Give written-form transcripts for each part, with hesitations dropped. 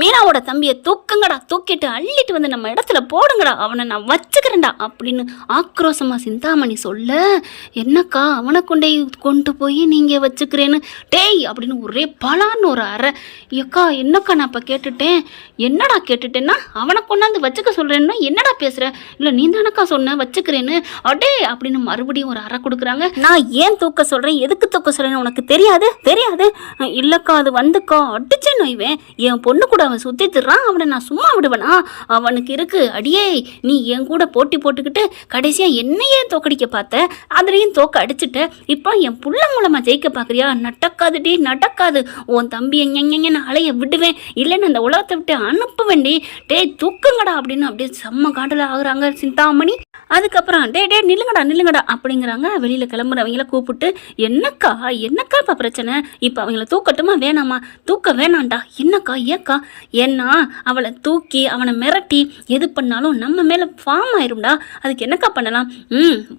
மீனாவோட தம்பியை தூக்குங்கடா, தூக்கிட்டு அள்ளிட்டு வந்து நம்ம இடத்துல போடுங்கடா, அவனை நான் வச்சுக்கிறேன்டா அப்படின்னு ஆக்ரோஷமா சிந்தாமணி சொல்ல, என்னக்கா அவனை கொண்டு போய் நீங்கள் வச்சுக்கிறேன்னு டேய் அப்படின்னு ஒரே பலான்னு ஒரு அறை. ஏக்கா என்னக்கா நான் இப்போ கேட்டுட்டேன், என்னடா கேட்டுட்டேன்னா அவனை கொண்டாந்து வச்சுக்க சொல்கிறேன்னா என்னடா பேசுகிற, இல்லை நீ தானக்கா சொன்ன வச்சுக்கிறேன்னு அடே அப்படின்னு மறுபடியும் ஒரு அறை கொடுக்குறாங்க. நான் ஏன் தூக்க சொல்கிறேன், எதுக்கு தூக்க சொல்கிறேன்னு உனக்கு தெரியாது தெரியாது, இல்லைக்கா அது வந்துக்கா அடிச்சே நோய்வேன், என் பொண்ணு கூட அவன் சுற்றி திடுறான், அவனை நான் சும்மா விடுவேனா, அவனுக்கு இருக்கு அடியே, நீ என் கூட போட்டி போட்டுக்கிட்டு கடைசியாக என்னையே தோக்கடிக்க பார்த்த, அதுலேயும் தோக்க அடிச்சுட்ட, இப்போ என் புள்ள மூலமாக ஜெயிக்க பார்க்குறியா, நடக்காதுடி நடக்காது, உன் தம்பியை எங்கெங்கன்னு அலைய விடுவேன், இல்லைன்னு அந்த உலகத்தை விட்டு அனுப்புவேண்டி, டேய் தூக்குங்கடா அப்படின்னு அப்படியே செம்ம காண்டில் ஆகுறாங்க சிந்தாமணி. அதுக்கப்புறம் டே நில்லுங்கடா அப்படிங்கிறாங்க. வெளியில் கிளம்புறவங்கள கூப்பிட்டு, என்னக்கா இப்போ பிரச்சனை, இப்போ அவங்கள தூக்கட்டுமா வேணாமா, தூக்க வேணாண்டா, என்னக்கா ஏக்கா, ஏன்னா அவளை தூக்கி அவனை மிரட்டி எது பண்ணாலும் நம்ம மேலே ஃபார்ம் ஆயிரும்டா, அதுக்கு என்னக்கா பண்ணலாம்,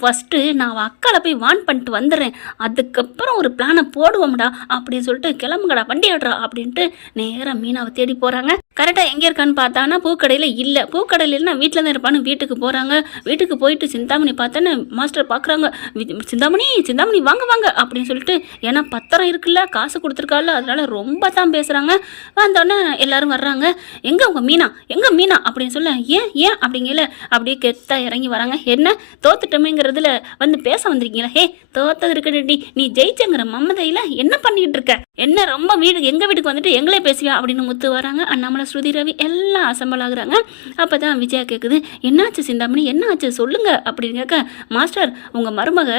ஃபஸ்ட்டு நான் அவள் அக்காவை போய் வான் பண்ணிட்டு வந்துடுறேன், அதுக்கப்புறம் ஒரு பிளானை போடுவோம்டா அப்படின்னு சொல்லிட்டு கிளம்புங்கடா வண்டி ஆடுறா அப்படின்ட்டு நேராக மீனாவை தேடி போகிறாங்க. கரெக்டாக எங்கே இருக்கான்னு பார்த்தானா பூக்கடையில் இல்லை, பூக்கடையில் இல்லைன்னா வீட்டில் தான் இருப்பான்னு வீட்டுக்கு போகிறாங்க. வீட்டுக்கு போயிட்டு சிந்தாமணி பார்த்தோன்னு மாஸ்டர் பார்க்குறாங்க, சிந்தாமணி வாங்க அப்படின்னு சொல்லிட்டு, ஏன்னா பத்திரம் இருக்குல்ல காசு கொடுத்துருக்கால அதனால ரொம்ப தான் பேசுகிறாங்க. வந்தோடனே எல்லாரும் வர்றாங்க, எங்கே மீனா அப்படின்னு சொல்ல, ஏன் அப்படிங்கல அப்படியே கெத்தா இறங்கி வராங்க. என்ன தோத்துட்டோமேங்கிறதுல வந்து பேச வந்திருக்கீங்களா, தோத்தது இருக்கடி, நீ ஜெயிச்சங்கிற மம்மதையில் என்ன பண்ணிக்கிட்டு இருக்க, என்ன ரொம்ப எங்கள் வீட்டுக்கு வந்துட்டு எங்களே பேசுவியா அப்படின்னு முத்து வராங்க. அண்ணாமலை ஸ்ருதி ரவி எல்லாம் அசம்பல் ஆகுறாங்க. அப்போ தான் விஜயா கேட்குது, என்னாச்சு சிந்தாமணி என்னாச்சு சொல்லுங்க அப்படின்னு கேட்க, மாஸ்டர் உங்கள் மருமக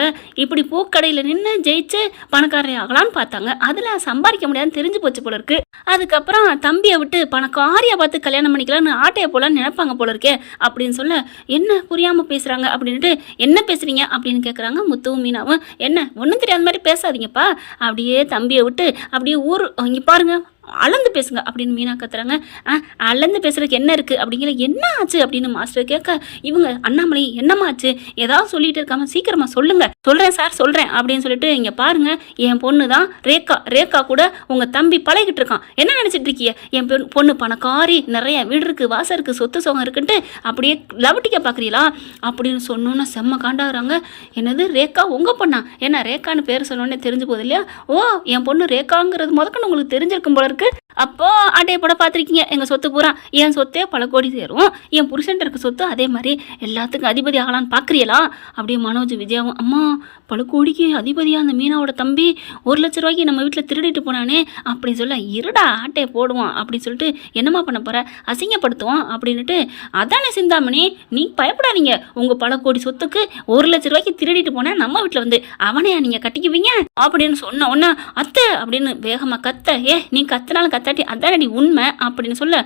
இப்படி பூக்கடையில் நின்று ஜெயிச்சு பணக்காரரை ஆகலான்னு பார்த்தாங்க, அதில் சம்பாதிக்க முடியாதுன்னு தெரிஞ்சு போச்சு போல இருக்கு, அதுக்கப்புறம் தம்பியை விட்டு பணக்காரியை பார்த்து கல்யாணம் பண்ணிக்கலான்னு ஆட்டையை போலான்னு நினைப்பாங்க போல இருக்கே அப்படின்னு சொல்ல, என்ன புரியாமல் பேசுகிறாங்க அப்படின்ட்டு, என்ன பேசுகிறீங்க அப்படின்னு கேட்குறாங்க. முத்துவும் மீனாவும், என்ன ஒன்றும் தெரியாத மாதிரி பேசாதீங்கப்பா, அப்படியே தம்பியை விட்டு அப்படியே இங்கே பாருங்க அளந்து பேசுங்க அப்படின்னு மீனா கத்துறாங்க. அளந்து பேசுறதுக்கு என்ன இருக்குது அப்படிங்கிற, என்ன ஆச்சு அப்படின்னு மாஸ்டர் கேட்க, இவங்க அண்ணாமலை என்னம்மா ஆச்சு ஏதாவது சொல்லிட்டு இருக்காம சீக்கிரமா சொல்லுங்க, சொல்கிறேன் சார் சொல்கிறேன் அப்படின்னு சொல்லிட்டு, இங்கே பாருங்க என் பொண்ணு தான் ரேகா கூட உங்கள் தம்பி பழகிட்டு இருக்கான், என்ன நினச்சிட்டு இருக்கீங்க, என் பொண்ணு பணக்காரி, நிறைய வீடு இருக்குது வாசம் இருக்குது சொத்து சோகம் இருக்குன்ட்டு அப்படியே லவட்டிக்க பார்க்குறீங்களா அப்படின்னு சொன்னோன்னா செம்ம காண்டாகிறாங்க. என்னது ரேகா உங்கள் பொண்ணா, ஏன்னா ரேகான்னு பேர் சொன்னோன்னே தெரிஞ்சு போகுது இல்லையா, ஓ என் பொண்ணு ரேகாங்கிறது முதக்கணும் உங்களுக்கு தெரிஞ்சிருக்கும் போல. அப்போ அட்டையை போட பார்த்துருக்கீங்க, எங்கள் சொத்து பூரா என் சொத்தே பல கோடி சேரும், என் புருஷன் இருக்க சொத்து அதே மாதிரி எல்லாத்துக்கும் அதிபதி ஆகலான்னு பார்க்குறீங்களா அப்படியே மனோஜ் விஜயாவும், அம்மா பல கோடிக்கு அதிபதியாக அந்த மீனாவோட தம்பி 1,00,000 ரூபாய்க்கு நம்ம வீட்டில் திருடிட்டு போனானே அப்படின்னு சொல்ல, இருடா ஆட்டையை போடுவான் அப்படின்னு சொல்லிட்டு, என்னம்மா பண்ண போகிற அசிங்கப்படுத்துவான் அப்படின்ட்டு, அதானே சிந்தாமணி நீ பயப்படாதீங்க, உங்கள் பல கோடி சொத்துக்கு 1,00,000 ரூபாய்க்கு திருடிட்டு போனேன் நம்ம வீட்டில் வந்து அவனையா நீங்கள் கட்டிக்குவீங்க அப்படின்னு சொன்ன உடனே அத்தை அப்படின்னு வேகமாக கத்த, நீ கத்தினாலும் கத்தாட்டி அதானடி உண்மை அப்படின்னு சொல்ல,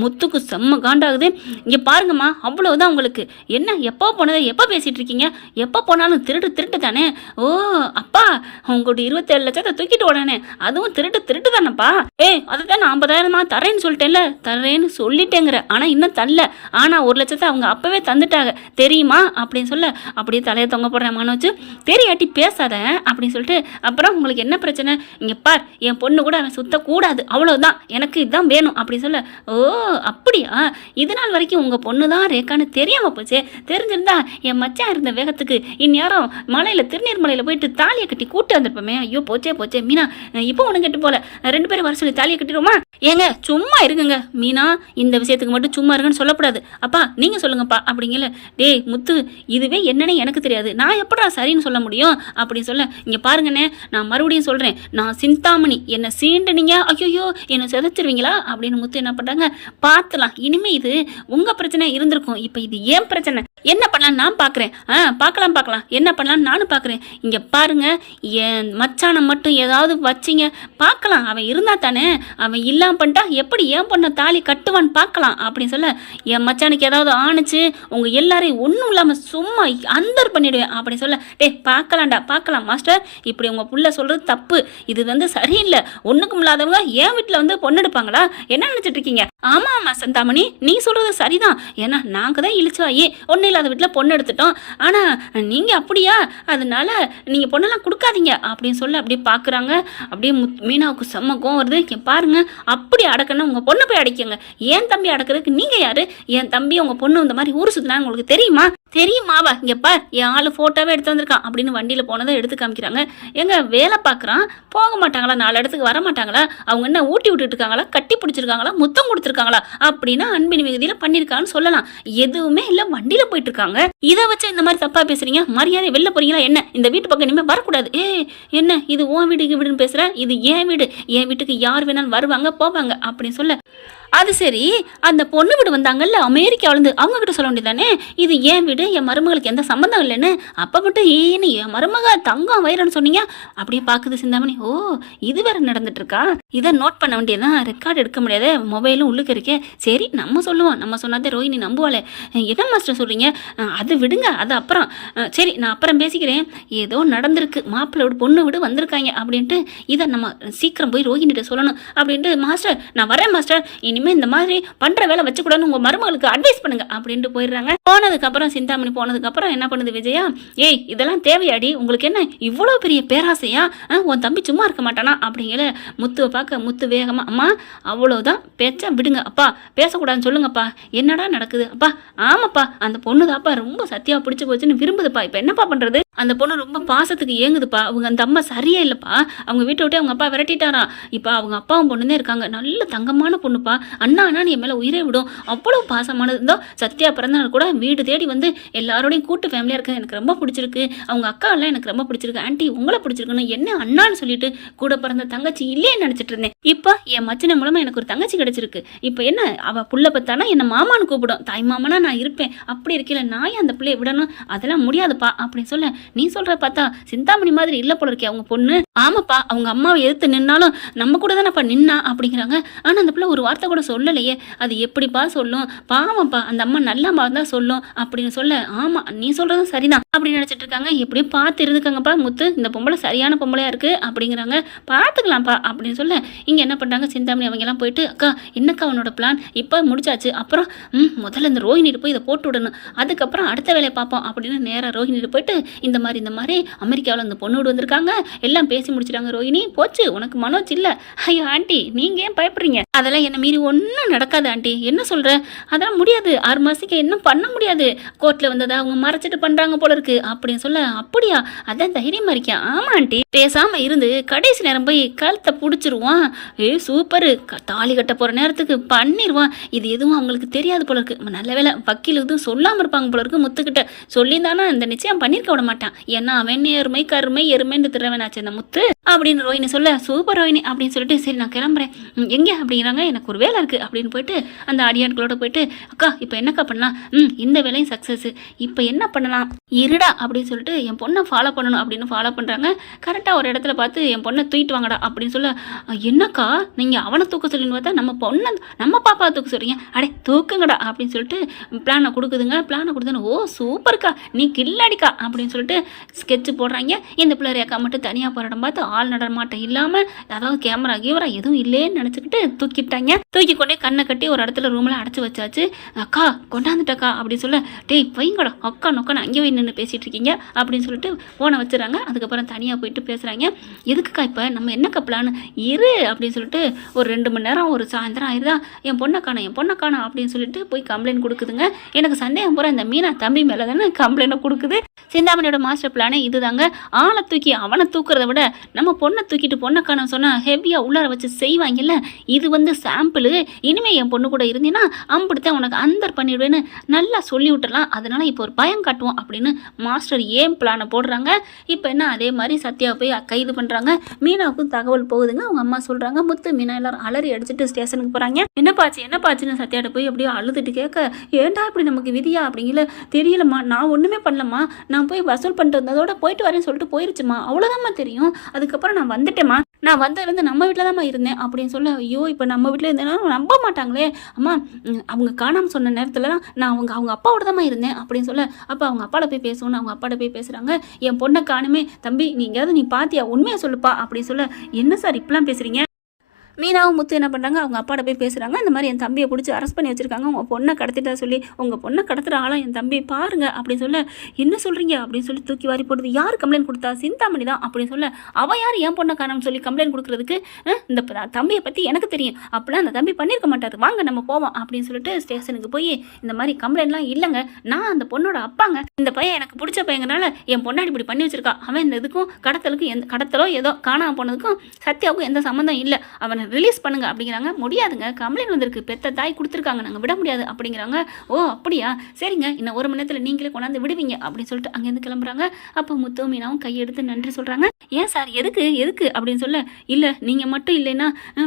முத்துக்கு செம்ம காண்டாகுது. இங்கே பாருங்கம்மா அவ்வளோதான் உங்களுக்கு, என்ன எப்போ போனதை எப்போ பேசிகிட்டு இருக்கீங்க, எப்போ போனாலும் திருட்டு தானே, ஓ அப்பா உங்களுடைய 27 லட்சத்தை தூக்கிட்டு உடனே அதுவும் திருட்டு தானப்பா, அதுதான் நான் 50,000 தரேன்னு சொல்லிட்டேன்ல, தரேன்னு சொல்லிட்டேங்கிற, ஆனால் இன்னும் தரல, ஆனால் 1 லட்சத்தை அவங்க அப்பவே தந்துட்டாங்க தெரியுமா அப்படின்னு சொல்ல, அப்படியே தலையை தொங்க போடுறேன் மனோஜ், தெரியாட்டி பேசாத அப்படின்னு சொல்லிட்டு, அப்புறம் உங்களுக்கு என்ன பிரச்சனை, இங்கே பார் என் பொண்ணு கூட அவன் சுத்தக்கூடாது அவ்வளோதான், எனக்கு இதுதான் வேணும் அப்படின்னு சொல்ல, ஓ அப்படியா, இது நாள் வரைக்கும் உங்கள் பொண்ணு தான் ரேக்கான்னு தெரியாமல் போச்சே, தெரிஞ்சிருந்தா என் மச்சான் இருந்த வேகத்துக்கு இந்நேரம் மலையில் திருநீர்மலையில் போயிட்டு தாலியை கட்டி கூட்டு வந்திருப்போமே, ஐயோ போச்சே மீனா, இப்போ ஒன்று கெட்டு போல 2 பேரும் வர சொல்லி தாலியை கட்டிடுவோமா, ஏங்க சும்மா இருக்குங்க மீனா, இந்த விஷயத்துக்கு மட்டும் சும்மா இருக்குன்னு சொல்லக்கூடாது, அப்பா நீங்கள் சொல்லுங்கப்பா அப்படிங்கல, டேய் முத்து இதுவே என்னன்னு எனக்கு தெரியாது, நான் எப்படா சரின்னு சொல்ல முடியும் அப்படின்னு சொல்ல, இங்கே பாருங்கண்ணே நான் மறுபடியும் சொல்கிறேன், நான் சிந்தாமணி, என்னை சீண்டுனீங்க ஐயோ என்னை செதைச்சிருவீங்களா அப்படின்னு முத்து என்ன பண்ணுறாங்க, பார்த்துலாம் இனிமேல் இது உங்கள் பிரச்சனை இருந்திருக்கும், இப்போ இது ஏன் பிரச்சனை, என்ன பண்ணலாம் நான் பார்க்குறேன், பார்க்கலாம் என்ன பண்ணலான்னு நானும் பார்க்குறேன், இங்கே பாருங்க என் மச்சானை மட்டும் ஏதாவது வச்சிங்க பார்க்கலாம், அவன் இருந்தா தானே, அவன் இல்லாமல் பண்ணிட்டா எப்படி ஏன் பொண்ணை தாலி கட்டுவான்னு பார்க்கலாம் அப்படின்னு சொல்ல, என் மச்சானுக்கு ஏதாவது ஆணுச்சு உங்கள் எல்லாரையும் ஒன்றும் இல்லாமல் சும்மா அந்தர் பண்ணிடுவேன் அப்படின்னு சொல்ல, பார்க்கலாம் மாஸ்டர், இப்படி உங்கள் புள்ள சொல்கிறது தப்பு, இது வந்து சரியில்லை, ஒன்றுக்கும் இல்லாதவங்க என் வீட்டில் வந்து பொண்ணு எடுப்பாங்களா, என்ன நினச்சிட்டு இருக்கீங்க ஆமா ஆமா சந்தாமணி, நீ சொல்றது சரிதான். ஏன்னா நாங்க தான் இழிச்சாயே ஒன்றும் இல்லாத வீட்டில் பொண்ணு எடுத்துட்டோம். ஆனா நீங்க அப்படியா, அதனால நீங்க பொண்ணெல்லாம் கொடுக்காதீங்க அப்படின்னு சொல்ல அப்படியே பார்க்குறாங்க. அப்படியே மீனாவுக்கு செம்ம கோவம் வருது. இங்க பாருங்க, அப்படி அடக்கணும் உங்க பொண்ணை போய் அடைக்குங்க. என் தம்பி அடக்கிறதுக்கு நீங்க யாரு? என் தம்பி உங்க பொண்ணு இந்த மாதிரி ஊர் சுத்தினா உங்களுக்கு தெரியுமா? தெரியுமாவா? இங்க பார், என் ஆளு போட்டோவே எடுத்து வந்திருக்கான் அப்படின்னு வண்டியில போனதை எடுத்து காமிக்கிறாங்க. எங்க வேலை பார்க்குறான், போக மாட்டாங்களா? 4 இடத்துக்கு வர மாட்டாங்களா? அவங்க என்ன ஊட்டி விட்டுட்டு இருக்காங்களா, கட்டி பிடிச்சிருக்காங்களா, முத்தம் கொடுத்துருக்காங்களா அப்படின்னா அன்பின் மிகுதியில பண்ணிருக்கான்னு சொல்லலாம். எதுவுமே இல்ல, வண்டியில போயிட்டு இருக்காங்க. இதை வச்சு இந்த மாதிரி தப்பா பேசுறீங்க? மரியாதை வெளில போறீங்களா என்ன? இந்த வீட்டு பக்கம் இனிமே வரக்கூடாது. என்ன இது உன் வீட்டுக்கு வீடுன்னு பேசுற? இது என் வீடு, என் வீட்டுக்கு யார் வேணாலும் வருவாங்க போவாங்க அப்படின்னு சொல்ல, அது சரி, அந்த பொண்ணு வீடு வந்தாங்கல்ல அமெரிக்காவிலேருந்து, அவங்க கிட்ட சொல்ல வேண்டியதானே இது என் வீடு, என் மருமகளுக்கு எந்த சம்மந்தம் இல்லைன்னு. அப்போ மட்டும் ஏன்னு என் மருமக தங்கம் வயிறுன்னு சொன்னீங்க. அப்படியே பார்க்குது சிந்தாமணி. ஓ, இது வேற நடந்துட்டு இருக்கா? இதை நோட் பண்ண வேண்டியதான், ரெக்கார்டு எடுக்க முடியாத, மொபைலும் உள்ளுக்கு இருக்கே. சரி நம்ம சொல்லுவோம், நம்ம சொன்னாதே ரோஹிணி நம்புவாளே. என்ன மாஸ்டர் சொல்கிறீங்க? அது விடுங்க, அது அப்புறம். சரி நான் அப்புறம் பேசிக்கிறேன். ஏதோ நடந்திருக்கு, மாப்பிள்ளோட பொண்ணு வீடு வந்திருக்காங்க அப்படின்ட்டு இதை நம்ம சீக்கிரம் போய் ரோஹிணிகிட்ட சொல்லணும் அப்படின்ட்டு, மாஸ்டர் நான் வரேன் மாஸ்டர், இனிமே இந்த மாதிரி பண்ற வேலை வச்சுக்கூடாதுன்னு உங்க மருமகளுக்கு அட்வைஸ் பண்ணுங்க அப்படின்ட்டு போயிடுறாங்க. போனதுக்கு அப்புறம் சிந்தாமணி போனதுக்கு அப்புறம் என்ன பண்ணுது விஜயா, ஏய் இதெல்லாம் தேவையாடி, உங்களுக்கு என்ன இவ்வளோ பெரிய பேராசையா? உன் தம்பி சும்மா இருக்க மாட்டானா அப்படிங்கிற முத்துவை பார்க்க முத்து வேகமா, அம்மா அவ்வளோதான் பேச்சா விடுங்க அப்பா, பேசக்கூடாதுன்னு சொல்லுங்கப்பா. என்னடா நடக்குது அப்பா? ஆமாப்பா, அந்த பொண்ணு தாப்பா ரொம்ப சத்தியா பிடிச்சி போச்சுன்னு விரும்புதுப்பா. இப்போ என்னப்பா பண்றது? அந்த பொண்ணு ரொம்ப பாசத்துக்கு ஏங்குதுப்பா. அவங்க அந்த அம்மா சரியே இல்லைப்பா, அவங்க வீட்டை விட்டு அவங்க அப்பா விரட்டிட்டாரா. இப்போ அவங்க அப்பாவும் பொண்ணுதான் இருக்காங்க, நல்ல தங்கமான பொண்ணுப்பா. அண்ணா நீ என் மேலே உயிரே விடும், அவ்வளோ பாசமானது. இருந்தோ சத்யா பிறந்தநாள் கூட வீடு தேடி வந்து எல்லாரோடையும் கூட்டு ஃபேமிலியாக இருக்குது, எனக்கு ரொம்ப பிடிச்சிருக்கு. அவங்க அக்கா எல்லாம் எனக்கு ரொம்ப பிடிச்சிருக்கு, ஆண்டி உங்களை பிடிச்சிருக்குன்னு என்ன அண்ணான்னு சொல்லிட்டு கூட பிறந்த தங்கச்சி இல்லையே நினச்சிட்டு இருந்தேன். இப்போ என் மச்சின மூலமாக எனக்கு ஒரு தங்கச்சி கிடைச்சிருக்கு. இப்போ என்ன அவள் புள்ள பத்தானா என்னை மாமான்னு கூப்பிடும், தாய் மாமனா நான் இருப்பேன். அப்படி இருக்கல நான் அந்த பிள்ளையை விடணும், அதெல்லாம் முடியாதுப்பா அப்படின்னு சொல்ல, நீ சொல்ற பார்த்தா சிந்தாமணி மாதிரி இல்லை போல இருக்கே அவங்க பொண்ணு. ஆமாப்பா, அவங்க அம்மாவை எதிர்த்து நின்னாலும் நம்ம கூட தானப்பா நின்னா அப்படிங்கிறாங்க. ஆனால் அந்த பிள்ளை ஒரு வார்த்தை கூட சொல்லலையே, அது எப்படிப்பா சொல்லும்? பாவம்ப்பா, அந்த அம்மா நல்ல அம்மா தான் சொல்லும் அப்படின்னு சொல்ல, ஆமா நீ சொல்றதும் சரிதான் அப்படின்னு நினைச்சிட்டு இருக்காங்க. எப்படியும் பார்த்து இருந்துக்கங்கப்பா முத்து, இந்த பொம்பளை சரியான பொம்பளையா இருக்கு அப்படிங்கிறாங்க. பார்த்துக்கலாம்ப்பா அப்படின்னு சொல்ல, இங்க என்ன பண்றாங்க சிந்தாமணி அவங்க எல்லாம் போயிட்டு, அக்கா என்னக்கா அவனோட பிளான்? இப்போ முடிச்சாச்சு, அப்புறம் முதல்ல இந்த ரோஹிணிட்டு போய் இதை போட்டு விடணும், அதுக்கப்புறம் அடுத்த வேலையை பார்ப்போம் அப்படின்னு நேராக ரோஹிணிட்டு போயிட்டு, இந்த மாதிரி அமெரிக்காவில் அந்த பொண்ணு வீடு வந்திருக்காங்க, எல்லாம் பேசி முடிச்சிட்டாங்க. ரோஹிணி போச்சு, உனக்கு மனோஜ் இல்லை. ஐயோ ஆண்டி நீங்க ஏன் பயப்படுறீங்க? அதெல்லாம் என்ன மீறி ஒன்றும் நடக்காது ஆண்டி. என்ன சொல்ற? அதெல்லாம் முடியாது, 6 மாசத்துக்கு என்ன பண்ண முடியாது, கோர்ட்ல வந்ததா அவங்க மறைச்சிட்டு பண்றாங்க போல இருக்கு அப்படின்னு சொல்ல, அப்படியா அதான் தைரியமா இருக்கேன். ஆமா ஆண்டி, பேசாம இருந்து கடைசி நேரம் போய் கழுத்தை பிடிச்சிருவான். சூப்பரு, தாலி கட்ட போற நேரத்துக்கு பண்ணிடுவான். இது எதுவும் அவங்களுக்கு தெரியாது போல இருக்கு. நல்ல வேலை வக்கீல் எதுவும் சொல்லாம இருப்பாங்க போல இருக்கு. முத்துக்கிட்ட சொல்லியிருந்தானா இந்த நிச்சயம் பண்ணிருக்க விட மாட்டான். ஏன்னா அவன் எருமை கருமை எருமைன்னு திறவனாச்சு அந்த முத்து அப்படின்னு ரோஹிணி சொல்ல, சூப்பர் ரோஹிணி அப்படின்னு சொல்லிட்டு, சரி நான் கிளம்புறேன். எங்கே அப்படிங்கிறாங்க. எனக்கு ஒரு வேலை இருக்குது அப்படின்னு போயிட்டு அந்த அடியாட்களோட போயிட்டு, அக்கா இப்போ என்னக்கா பண்ணலாம்? இந்த வேலையும் சக்ஸஸ், இப்போ என்ன பண்ணலாம் இருடா அப்படின்னு சொல்லிட்டு என் பொண்ணை ஃபாலோ பண்ணணும் அப்படின்னு ஃபாலோ பண்ணுறாங்க. கரெக்டாக ஒரு இடத்துல பார்த்து என் பொண்ணை தூக்கிட்டு வாங்கடா அப்படின்னு சொல்ல, என்னக்கா நீங்கள் அவனை தூக்க சொல்லின்னு பார்த்தா நம்ம பொண்ணை நம்ம பாப்பா தூக்க சொல்கிறீங்க, அடே தூக்குங்கடா அப்படின்னு சொல்லிட்டு பிளானை கொடுக்குதுங்க. பிளானை கொடுத்தோன்னு, ஓ சூப்பர்க்கா நீ கில்லாடிக்கா அப்படின்னு சொல்லிட்டு ஸ்கெட்சு போடுறாங்க. இந்த பிள்ளை அக்கா மட்டும் தனியாக போகிற இடம் பார்த்து ஆள் நடமாட்டம் இல்லாமல், அதாவது கேமரா கீவரா எதுவும் இல்லைன்னு நினச்சிக்கிட்டு தூக்கிட்டாங்க. தூக்கி கொண்டே கண்ணை கட்டி ஒரு இடத்துல ரூமில் அடைச்சி வச்சாச்சு. அக்கா கொண்டாந்துட்டக்கா அப்படின்னு சொல்ல, டேய் வைங்கடா அக்கா நொக்கான அங்கே போய் நின்று பேசிகிட்டு இருக்கீங்க அப்படின்னு சொல்லிட்டு ஃபோனை வச்சுறாங்க. அதுக்கப்புறம் தனியாக போயிட்டு பேசுகிறாங்க. எதுக்குக்கா இப்போ நம்ம என்னக்கா பிளான் இரு அப்படின்னு சொல்லிட்டு ஒரு 2 மணி நேரம் ஒரு சாயந்தரம் ஆயிடுதா, என் பொண்ணை காணோம் அப்படின்னு சொல்லிட்டு போய் கம்ப்ளைண்ட் கொடுக்குதுங்க. எனக்கு சந்தேகம் போகிற இந்த மீனா தம்பி மேலே தானே கம்ப்ளைண்ட்டை கொடுக்குது. சிந்தாமணியோட மாஸ்டர் பிளானே இதுதாங்க. ஆளை தூக்கி அவனை தூக்குறத விட நம்ம பொண்ணை தூக்கிட்டு பொண்ணை காண சொன்னால் ஹெவியாக உள்ளார வச்சு செய்வாங்கல்ல, இது சாம்பிள். இனிமேல் என் பொண்ணு கூட இருந்தீங்கன்னா அம்பிடுத்தான் உனக்கு அந்தர் பண்ணிவிடுவேன்னு நல்லா சொல்லி விட்டுறலாம். அதனால இப்போ ஒரு பயம் காட்டுவோம் அப்படின்னு மாஸ்டர் ஏன் பிளானை போடுறாங்க. இப்போ என்ன அதே மாதிரி சத்யாவை போய் கைது பண்ணுறாங்க. மீனாவுக்கும் தகவல் போகுதுங்க. அவங்க அம்மா சொல்கிறாங்க, முத்து மீனா எல்லாரும் அலறி அடிச்சுட்டு ஸ்டேஷனுக்கு போகிறாங்க. என்னப்பாச்சுன்னு சத்யாட்ட போய் அப்படியே அழுதுட்டு கேட்க, ஏன்டா இப்படி நமக்கு விதியா அப்படிங்கல, தெரியலம்மா நான் ஒன்றுமே பண்ணலம்மா, நான் போய் வசூல் பண்ணிட்டு வந்ததோட போயிட்டு வரேன்னு சொல்லிட்டு போயிருச்சுமா, அவ்வளோதாம்மா தெரியும். அதுக்கப்புறம் நான் வந்துட்டேம்மா, நான் வந்ததுலேருந்து நம்ம வீட்டில் தான்மா இருந்தேன் அப்படின்னு சொல்ல, ஐயோ இப்போ நம்ம வீட்டில் இருந்தேன்னா நம்ப மாட்டாங்களே அம்மா, அவங்க காணாமல் சொன்ன நேரத்துலலாம் நான் அவங்க அப்பாவோட தான்மா இருந்தேன் அப்படின்னு சொல்ல, அப்போ அவங்க அப்பாவில் போய் பேசணும்னு அவங்க அப்பாட்ட போய் பேசுகிறாங்க. என் பொண்ணை காணுமே தம்பி, நீ எங்கேயாவது நீ பாத்தியா, உண்மையை சொல்லுப்பா அப்படின்னு சொல்ல, என்ன சார் இப்பெல்லாம் பேசுகிறீங்க? மீனாவும் முத்து என்ன பண்ணுறாங்க, அவங்க அப்பாட்ட போய் பேசுகிறாங்க. இந்த மாதிரி என் தம்பியை பிடிச்சி அரெஸ்ட் பண்ணி வச்சுருக்காங்க, உங்கள் பொண்ணை கடத்திட்டா சொல்லி, உங்கள் பொண்ணை கடத்துகிற ஆளாக என் தம்பி பாருங்க அப்படின்னு சொல்ல, என்ன சொல்கிறீங்க அப்படின்னு சொல்லி தூக்கி வாரி போடுது. யார் கம்ப்ளைண்ட் கொடுத்தா? சிந்தாமணி தான் அப்படின்னு சொல்ல, அவள் யார் என் பொண்ணை காணோம்னு சொல்லி கம்ப்ளைண்ட் கொடுக்குறதுக்கு? இந்த தம்பியை பற்றி எனக்கு தெரியும், அப்படிலாம் அந்த தம்பி பண்ணியிருக்க மாட்டார், வாங்க நம்ம போவோம் அப்படின்னு சொல்லிட்டு ஸ்டேஷனுக்கு போய் இந்த மாதிரி கம்ப்ளைண்ட்லாம் இல்லைங்க, நான் அந்த பொண்ணோட அப்பாங்க, இந்த பையன் எனக்கு பிடிச்ச பையங்கனால என் பொண்ணாடி இப்படி பண்ணி வச்சிருக்கா, அவன் இந்த இதுக்கும் கடத்தலுக்கும் எந்த கடத்தலோ ஏதோ காணாமல் போனதுக்கும் சத்யாவுக்கும் எந்த சம்மந்தம் இல்லை, அவனை ரிலீஸ் பண்ணுங்க அப்படிங்கிறாங்க. முடியாதுங்க, கம்ப்ளைண்ட் வந்திருக்கு, பெத்த தாய் கொடுத்துருக்காங்க, நாங்கள் விட முடியாது அப்படிங்கிறாங்க. ஓ அப்படியா, சரிங்க, இன்னும் 1 மணி நேரத்தில் நீங்களே கொண்டாந்து விடுவீங்க அப்படின்னு சொல்லிட்டு அங்கேருந்து கிளம்புறாங்க. அப்போ முத்து மீனாவும் கையெடுத்து நன்றி சொல்கிறாங்க. ஏன் சார் எதுக்கு எதுக்கு அப்படின்னு சொல்ல, இல்லை நீங்கள் மட்டும் இல்லைன்னா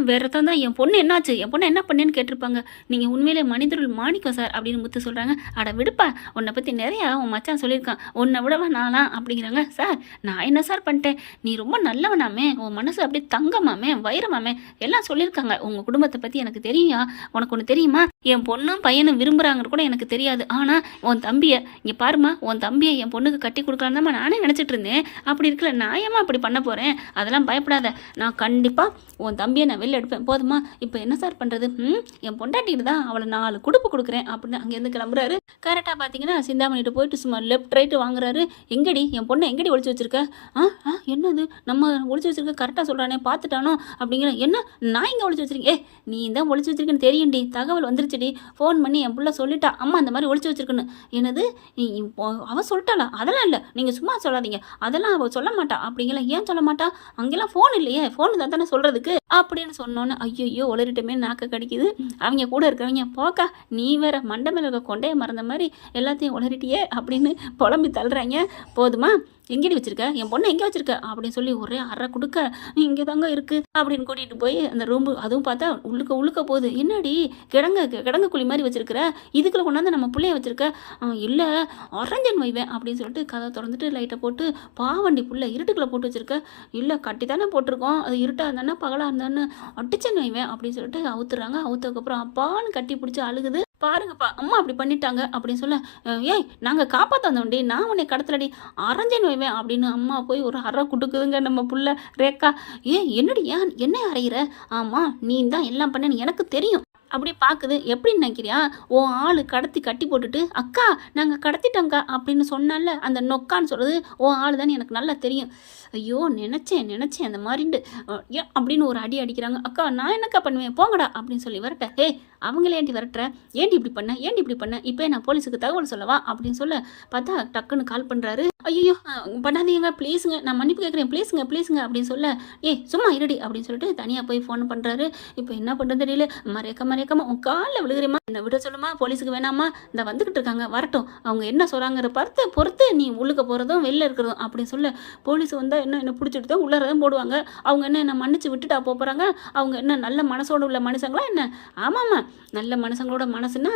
வேற தான் என் பொண்ணு என்னாச்சு, என் பொண்ணு என்ன பண்ணேன்னு கேட்டிருப்பாங்க, நீங்கள் உண்மையிலே மனிதருள் மாணிக்கம் சார் அப்படின்னு முத்து சொல்கிறாங்க. அட விடுப்பா, உன்னை பற்றி நிறையா உன் மச்சான் சொல்லியிருக்கான், உன்னை விடவா நானா அப்படிங்கிறாங்க. சார் நான் என்ன சார் பண்ணிட்டேன், நீ ரொம்ப நல்லவனாமே, உன் மனசு அப்படியே தங்கமாமே வைரமாமே எல்லாம் சொல்லியிருக்காங்க, உங்கள் குடும்பத்தை பற்றி எனக்கு தெரியுமா, உனக்கு ஒன்று தெரியுமா, என் பொண்ணும் பையனும் விரும்புகிறாங்கன்னு கூட எனக்கு தெரியாது, ஆனால் உன் தம்பியை இங்கே பாருமா, உன் தம்பியை என் பொண்ணுக்கு கட்டி கொடுக்கலான்னு தான் நானே நினச்சிட்டு இருந்தேன், அப்படி இருக்கல நான் ஏமா அப்படி பண்ண போகிறேன், அதெல்லாம் பயப்படாத, நான் கண்டிப்பாக உன் தம்பியை நான் வெளில எடுப்பேன், போதுமா, இப்போ என்ன சார் பண்ணுறது, என் பொண்டாட்டிட்டு தான் அவளை 4 குடுப்பு கொடுக்குறேன் அப்படின்னு அங்கேருந்து கிளம்புறாரு. கரெக்டாக பார்த்தீங்கன்னா சிந்தாமணிகிட்ட போயிட்டு சும்மா லெஃப்ட் ரைட்டு வாங்குறாரு. எங்கடி என் பொண்ணை எங்கடி ஒழிச்சு வச்சிருக்க, என்னது நம்ம ஒழிச்சு வச்சிருக்க கரெக்டாக சொல்கிறானே பார்த்துட்டானோ அப்படிங்கிற, என்ன நான் இங்கே ஒழிச்சு வச்சிருக்கேன், நீ தான் ஒழிச்சு வச்சிருக்கேன்னு தெரியும்டி, தகவல் வந்துருச்சுடி, ஃபோன் பண்ணி என் பிள்ளை சொல்லிட்டா அம்மா அந்த மாதிரி ஒழிச்சு வச்சிருக்குன்னு. என்னது அவள் சொல்லிட்டாளா, அதெல்லாம் இல்லை, நீங்கள் சும்மா சொல்லாதீங்க, அதெல்லாம் அவள் சொல்ல மாட்டா அப்படிங்கிற, ஏன் சொல்ல மாட்டா, அங்கெல்லாம் ஃபோன் இல்லையே, ஃபோன் தான் தானே சொல்கிறதுக்கு அப்படின்னு சொன்னோன்னு ஐயோ உளறிட்டுமே நாக்க கடிக்குது. அவங்க கூட இருக்கிறவங்க, போக்கா நீ வேற மண்டை மேல இருக்க கொண்டையை மறந்த மாதிரி எல்லாத்தையும் உளறிட்டியே அப்படின்னு புலம்பி தள்ளுறாங்க. போதுமா, எங்கேடி வச்சிருக்க, என் பொண்ணை எங்கே வச்சிருக்க அப்படின்னு சொல்லி ஒரே அறை கொடுக்க, இங்கே தாங்க இருக்கு அப்படின்னு கூட்டிகிட்டு போய் அந்த ரூம்பு, அதுவும் பார்த்தா உள்ளுக்க போகுது. என்னடி கிடங்கு குழி மாதிரி வச்சிருக்கிற, இதுக்குள்ள கொண்டாந்து நம்ம பிள்ளைய வச்சிருக்க, இல்லை அரஞ்சன் வைவேன் அப்படின்னு சொல்லிட்டு கதை திறந்துட்டு லைட்டை போட்டு, பாவண்டி புள்ள இருட்டுக்குள்ளே போட்டு வச்சிருக்க, இல்லை கட்டி தானே போட்டிருக்கோம், அது இருட்டாக இருந்தானே பகலாக இருந்தான்னு அடிச்சன் வைவேன் அப்படின்னு சொல்லிட்டு அவுத்துறாங்க. அவுத்ததுக்கப்புறம் அப்பான்னு கட்டி பிடிச்சி அழுகுது. பாருங்கப்பா அம்மா அப்படி பண்ணிட்டாங்க அப்படின்னு சொல்ல, ஏய் நாங்கள் காப்பாற்ற வந்தோண்டி, நான் உன்னை கடத்தலடி, அரைஞ்சேன்னு வைவேன் அப்படின்னு அம்மா போய் ஒரு அறை கொடுக்குதுங்க நம்ம புள்ள ரேக்கா. என்னடி என்ன அறையிற, ஆமாம் நீ தான் எல்லாம் பண்ணேன்னு எனக்கு தெரியும் அப்படியே பார்க்குது. எப்படி நினைக்கிறியா, ஓ ஆள் கடத்தி கட்டி போட்டுட்டு அக்கா நாங்கள் கடத்திட்டோங்க்கா அப்படின்னு சொன்னால, அந்த நொக்கான்னு சொல்கிறது ஓ ஆள் தான் எனக்கு நல்லா தெரியும். ஐயோ நினச்சேன் அந்த மாதிரிண்டு அப்படின்னு ஒரு அடி அடிக்கிறாங்க. அக்கா நான் என்னக்கா பண்ணுவேன், போங்கடா அப்படின்னு சொல்லி வரட்ட. அவங்களே ஏண்டி வரட்டுற, ஏண்டி இப்படி பண்ண இப்போ நான் போலீஸுக்கு தகவல் சொல்லவா அப்படின்னு சொல்ல பார்த்தா டக்குன்னு கால் பண்ணுறாரு. ஐயோ பண்ணாதீங்க ப்ளீஸுங்க, நான் மன்னிப்பு கேட்குறேன் ப்ளீஸுங்க அப்படின்னு சொல்ல, சும்மா இருடி அப்படின்னு சொல்லிட்டு தனியாக போய் ஃபோன் பண்ணுறாரு. இப்போ என்ன பண்ணுறது தெரியல, மறைக்கமா உன் காலில் விழுகிறேம்மா, என்னை விட சொல்லுமா, போலீஸுக்கு வேணாமா, இந்த வந்துக்கிட்டு இருக்காங்க வரட்டும், அவங்க என்ன சொல்கிறாங்கிற பொறுத்து நீ உள்ளுக்க போகிறதும் வெளில இருக்கிறதும் அப்படின்னு சொல்ல, போலீஸ் வந்தால் என்ன பிடிச்சிட்டு தான் உள்ளறதான் போடுவாங்க, அவங்க என்ன மன்னிச்சு விட்டுட்டா போகிறாங்க, அவங்க என்ன நல்ல மனசோடு உள்ள மனுஷங்களா என்ன, ஆமாம்மா நல்ல மனுஷங்களோட மனசுன்னா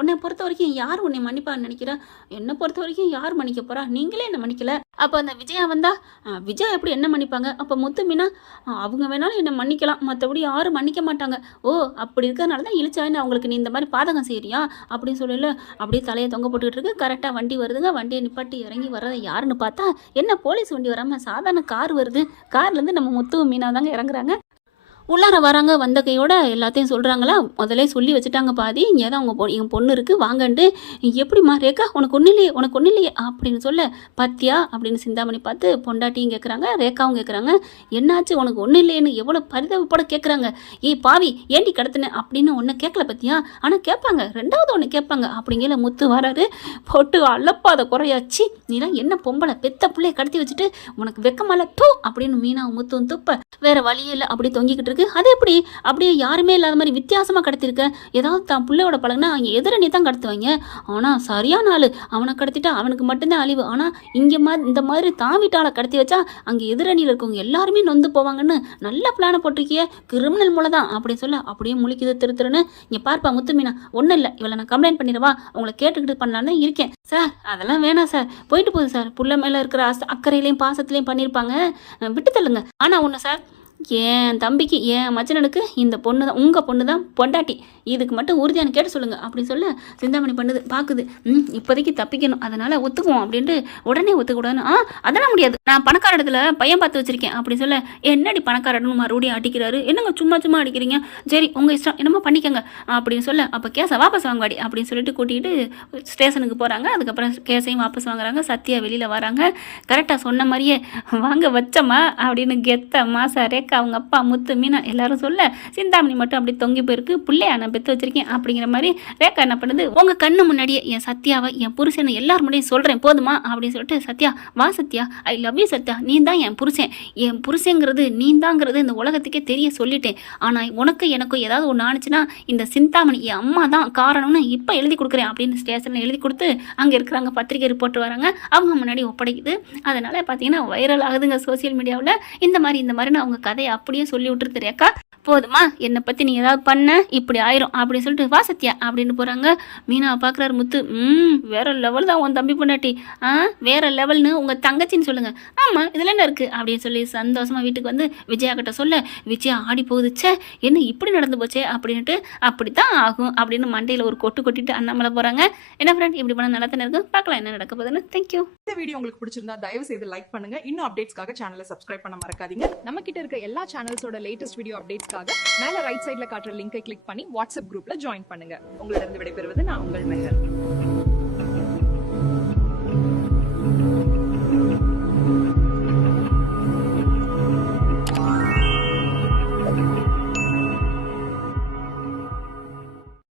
உன்னை பொறுத்த வரைக்கும் யார் உன்னை மன்னிப்பான்னு நினைக்கிறா, என்னை பொறுத்த வரைக்கும் யார் மன்னிக்க போகிறா, நீங்களே என்ன மன்னிக்கல, அப்போ அந்த விஜயா வந்தா விஜயா எப்படி என்ன மன்னிப்பாங்க, அப்போ முத்து மீனா அவங்க வேணாலும் என்னை மன்னிக்கலாம், மற்றபடி யாரும் மன்னிக்க மாட்டாங்க, ஓ அப்படி இருக்கிறதுனால தான் இழிச்சாயின்னு அவங்களுக்கு நீ இந்த மாதிரி பாதகம் செய்யறியா அப்படின்னு சொல்லல, அப்படியே தலையை தொங்க போட்டுக்கிட்டு இருக்கு. கரெக்டாக வண்டி வருதுங்க, வண்டியை நிப்பாட்டி இறங்கி வர்றதை யாருன்னு பார்த்தா என்ன போலீஸ் வண்டி வராமல் சாதாரண கார் வருது. கார்லேருந்து நம்ம முத்து மீனா தாங்க இறங்குறாங்க. உள்ளார வராங்க, வந்த கையோட எல்லாத்தையும் சொல்கிறாங்களா, முதலே சொல்லி வச்சுட்டாங்க பாதி, இங்கே தான் என் பொண்ணு இருக்குது வாங்கன்ட்டு. எப்படிம்மா ரேக்கா உனக்கு ஒன்றும் இல்லையே அப்படின்னு சொல்ல, பத்தியா அப்படின்னு சிந்தாமணி பார்த்து பொண்டாட்டியும் கேட்குறாங்க, ரேக்காவும் கேட்குறாங்க, என்னாச்சு உனக்கு ஒன்றும் இல்லையேன்னு எவ்வளோ பரிதாபப்பட கேட்குறாங்க. பாவி ஏண்டி கடத்தினேன் அப்படின்னு ஒன்று கேட்கல பத்தியா, ஆனால் கேட்பாங்க, 2வது ஒன்று கேட்பாங்க அப்படிங்கிற முத்து வராரு. போட்டு அளப்பாத குறையாச்சு, நீலாம் என்ன பொம்பளை, பெத்த பிள்ளைய கடத்தி வச்சுட்டு உனக்கு வெக்கமால தூ அப்படின்னு மீனாவும் முத்துவும் துப்ப, வேற வழியில் அப்படி தொங்கிக்கிட்டு இருக்கு. அது எப்படி அப்படியே யாருமே இல்லாத மாதிரி வித்தியாசமாக கடத்திருக்க, ஏதாவது தான் பிள்ளையோட பழகுனா அவங்க எதிரணி தான் கடத்துவாங்க, ஆனால் சரியான ஆள் அவனை கடத்திட்டா அவனுக்கு மட்டும்தான் அழிவு, ஆனால் இங்கே இந்த மாதிரி தான் வீட்டாளை கடத்தி வச்சா அங்கே எதிரணியில் இருக்கவங்க எல்லாருமே நொந்து போவாங்கன்னு நல்ல பிளானை போட்டிருக்கிய, கிரிமினல் மூலம் தான் அப்படின்னு சொல்ல அப்படியே முழிக்குது திருன்னு. இங்கே பார்ப்பா முத்து மீனா ஒன்றும் இல்லை, இவளை நான் கம்ப்ளைண்ட் பண்ணிடுவா, உங்களை கேட்டுக்கிட்டு பண்ணலான்னு இருக்கேன் சார், அதெல்லாம் வேணாம் சார், போயிட்டு போகுது சார், புள்ள மேலே இருக்கிற அக்கறையிலையும் பாசத்துலையும் பண்ணியிருப்பாங்க, விட்டு தள்ளுங்க. ஆனால் ஒன்று சார், என் தம்பிக்கு என் மச்சனனுக்கு இந்த பொண்ணு தான் உங்கள் பொண்ணு தான் பொண்டாட்டி, இதுக்கு மட்டும் உறுதியான கேட்டு சொல்லுங்கள் அப்படின்னு சொல்ல சிந்தாமணி பண்ணுது பார்க்குது. இப்போதைக்கு தப்பிக்கணும், அதனால் ஒத்துக்குவோம் அப்படின்ட்டு உடனே ஒத்துக்கூடாதுன்னு. அதெல்லாம் முடியாது, நான் பணக்கார இடத்துல பையன் பார்த்து வச்சுருக்கேன் அப்படின்னு சொல்ல என்னடி பணக்காரன்னு மறுபடியும் அடிக்கிறாரு. என்னங்க சும்மா சும்மா அடிக்கிறீங்க, சரி உங்கள் இஷ்டம் என்னமோ பண்ணிக்கங்க அப்படின்னு சொல்ல அப்போ கேஸை வாபஸ் வாங்குவாடி அப்படின்னு சொல்லிட்டு கூட்டிகிட்டு ஸ்டேஷனுக்கு போகிறாங்க. அதுக்கப்புறம் கேஸையும் வாபஸ் வாங்குறாங்க. சத்யா வெளியில் வராங்க. கரெக்டாக சொன்ன மாதிரியே வாங்க வச்சம்மா அப்படின்னு கெத்தம்மா ரேக்கா அவங்க அப்பா முத்து மீனா எல்லாரும் சொல்ல சிந்தாமணி மட்டும் அப்படி தொங்கி போயிருக்கு. பிள்ளையா நான் பெற்று வச்சிருக்கேன் அப்படிங்கிற மாதிரி ரேக்கா என்ன பண்ணுது, உங்கள் கண்ணு முன்னாடியே என் சத்யாவை என் புருஷனை எல்லாரும் முன்னாடியும் சொல்கிறேன் போதுமா அப்படின்னு சொல்லிட்டு சத்யா வா Sathya I love you Sathya, நீ தான் என் புருஷங்கிறது நீ தாங்கிறது இந்த உலகத்துக்கே தெரிய சொல்லிட்டேன். ஆனால் உனக்கு எனக்கும் ஏதாவது ஒன்று ஆனிச்சுன்னா இந்த சிந்தாமணி என் அம்மா தான் காரணம்னு இப்போ எழுதி கொடுக்குறேன் அப்படின்னு ஸ்டேஷனில் எழுதி கொடுத்து அங்கே இருக்கிறாங்க பத்திரிகை ரிப்போர்ட் வராங்க. அவங்க முன்னாடி ஒப்படைக்குது. அதனால் பார்த்தீங்கன்னா வைரல் ஆகுதுங்க சோசியல் மீடியாவில். இந்த மாதிரின்னு அவங்க கதையை அப்படியே சொல்லி விட்டுருது ரேக்கா. போதுமா, என்னை பற்றி நீ ஏதாவது பண்ண இப்படி ஆயிரும் அப்படின்னு சொல்லிட்டு வா சத்யா அப்படின்னு போகிறாங்க. மீனாவை பார்க்குறாரு முத்து. வேற லெவல் தான் உன் தம்பி பொண்டாட்டி. வேற லெவல்னு உங்கள் தங்கச்சின்னு சொல்லுங்கள். ஆமாம் இதில் என்ன இருக்குது அப்படின்னு சொல்லி சந்தோஷமாக வீட்டுக்கு வந்து விஜயா கிட்ட சொல்ல விஜயா ஆடி போகுதுச்சே என்ன இப்படி நடந்து போச்சே அப்படின்ட்டு அப்படி தான் ஆகும் அப்படின்னு மண்டையில் ஒரு கொட்டு கொட்டிட்டு அண்ணாமலை போகிறாங்க. என்ன ஃப்ரெண்ட் இப்படி பண்ண நல்லா தானே இருக்கும், பார்க்கலாம் என்ன நடக்க போகுதுன்னு. தேங்க்யூ. இந்த வீடியோ உங்களுக்கு பிடிச்சிருந்தா தயவு செய்து லைக் பண்ணுங்க. இன்னும் அப்டேட்ஸ்க்காக சேனலை சப்ஸ்கிரைப் பண்ண மறக்காதீங்க. நம்ம கிட்ட இருக்க எல்லா சேனல்ஸோட லேட்டஸ்ட் வீடியோ அப்டேட்ஸ்க்காக மேல ரைட் சைடுல காட்டுற லிங்கை கிளிக் பண்ணி வாட்ஸ்அப் குரூப்ல ஜாயின் பண்ணுங்க. உங்களிடம் விடைபெறுவது நான் உங்கள் மெஹர்.